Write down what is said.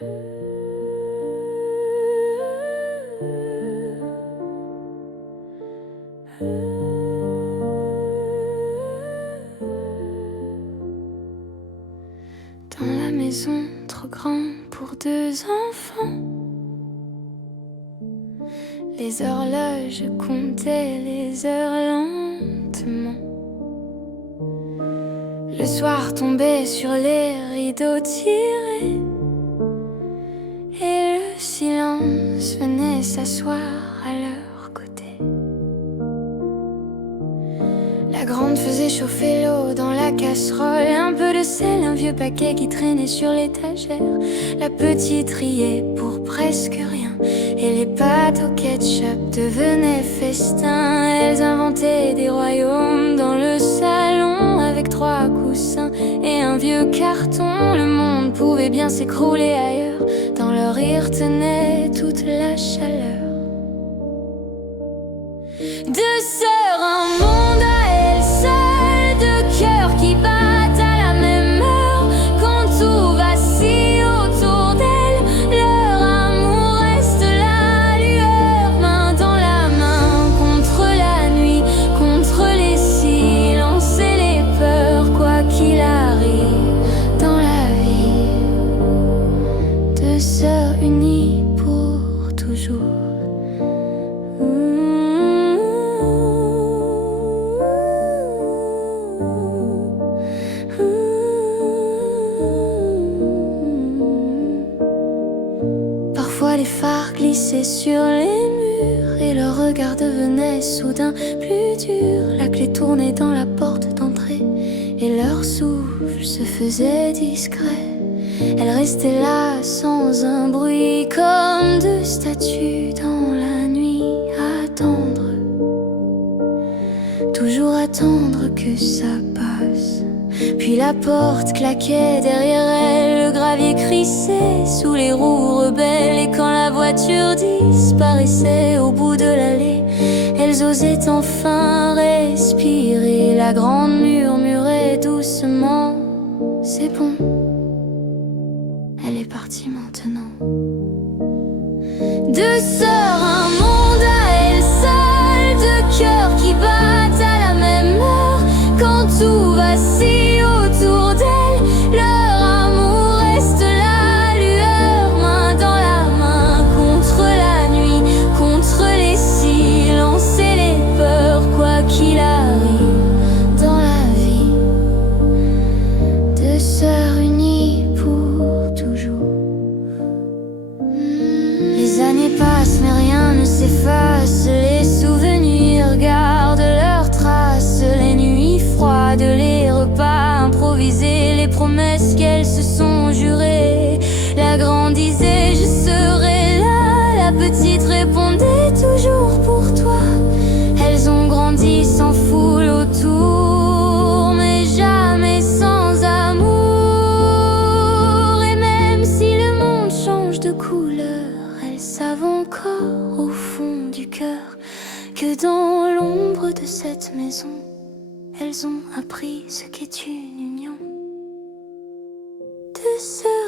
Dans la maison trop grande pour 2 enfants, les horloges comptaient les heures lentement. Le soir tombait sur les rideaux tirés, et le silence venait s'asseoir à leur côté. La grande faisait chauffer l'eau dans la casserole, un peu de sel, un vieux paquet qui traînait sur l'étagère. La petite riait pour presque rien, et les pâtes au ketchup devenaient festin. Elles inventaient des royaumes dans le salon, avec 3 coussins et un vieux carton. Le monde pouvait bien s'écrouler ailleurs, dans leur rire tenait toute la chaleur. 2 sœurs, un monde à elles seules, 2 cœurs qui battent à la même heure. Quand tout vacille autour d'elles, leur amour reste la lueur. Main dans la main, contre la nuit, contre les silences et les peurs. Quoi qu'il arrive dans la vie, 2 sœurs unies pour toujours. Parfois les phares glissaient sur les murs, et leur regard devenait soudain plus dur. La clé tournait dans la porte d'entrée, et leur souffle se faisait discret. Elles restaient là sans un bruit, comme 2 statues dans la nuit, à attendre, toujours attendre que ça passe. Puis la porte claquait derrière elles, le gravier crissait sous les roues rebelles. Et quand la voiture disparaissait au bout de l'allée, elles osaient enfin respirer. La grande murmurait doucement: c'est bon, elle est partie maintenant. 2 sœurs, un monde à elles seules, 2 cœurs qui battent à la même heure. Quand tout vacille autour d'elles, leur amour reste la lueur. Main dans la main, contre la nuit, contre les silences et les peurs. Quoi qu'il arrive dans la vie, 2 sœurs unies pour toujours. Les années passent mais rien ne s'efface, les souvenirs gardent leurs traces. Les nuits froides, les repas improvisés, les promesses qu'elles se sont jurées. La grande disait: je serai là, la petite répondait: toujours pour toi. Elles ont grandi sans foule autour, mais jamais sans amour. Et même si le monde change de couleur, elles savent encore au fond du cœur que dans l'ombre de cette maison, elles ont appris ce qu'est une union. 2 sœurs